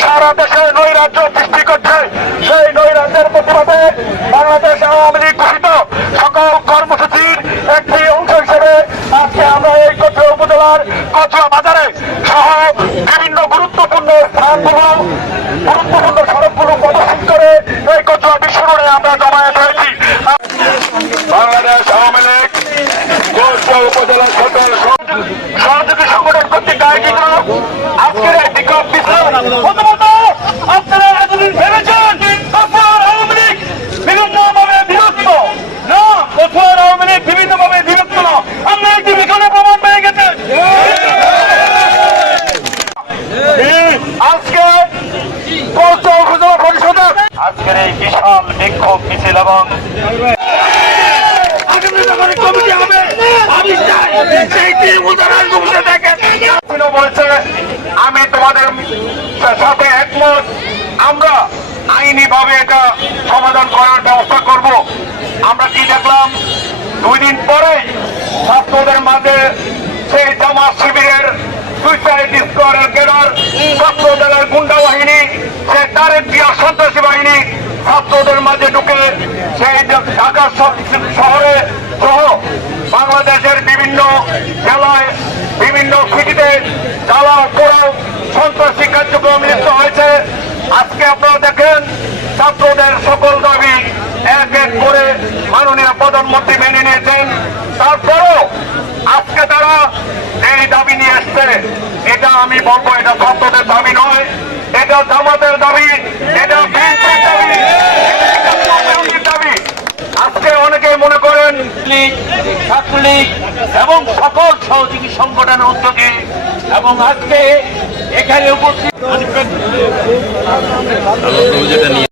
সারা দেশে নৈরাজ্য সৃষ্টি করছে সেই নৈরাজ্যের প্রতিবাদে বাংলাদেশ আওয়ামী লীগ ঘোষিত সকল কর্মসূচির একটি অংশ হিসেবে আজকে আমরা এই কচুয়া উপজেলার বাজারে সহ বিভিন্ন গুরুত্বপূর্ণ স্থানগুলো গুরুত্বপূর্ণ সড়কগুলো প্রদর্শন করে এই কচুয়া বিশ্ব আমরা বিশাল বিক্ষোভ মিছিল এবং আমি আমি তোমাদের সাথে একমত। আমরা আইনি ভাবে এটা সমাধান করার ব্যবস্থা করব। আমরা কি দেখলাম? দুই দিন পরে ছাত্রদের মাঝে সেই জামাত শিবিরের মাঝে ঢুকে সেই ঢাকা শহরে সহ বাংলাদেশের বিভিন্ন জেলায় বিভিন্ন সিটিতে জ্বালা, পোড়াও, সন্ত্রাসী কার্যক্রম লিপ্ত হয়েছে। আজকে আপনারা দেখেন, ছাত্রদের সকল দাবি এক এক করে মাননীয় প্রধানমন্ত্রী মেনে নিয়েছেন। তারপরও আজকে তারা এই দাবি নিয়ে এসছে। এটা আমি বলব, এটা ছাত্রদের দাবি নয়, এটা জামাতের দাবি, এটা বিএনপির দাবি এটা একাত্তর দাবি আজকে অনেকেই মনে করেন লীগ ছাত্রলীগ এবং সকল সহযোগী সংগঠনের উদ্যোগে এবং আজকে এখানে উপস্থিত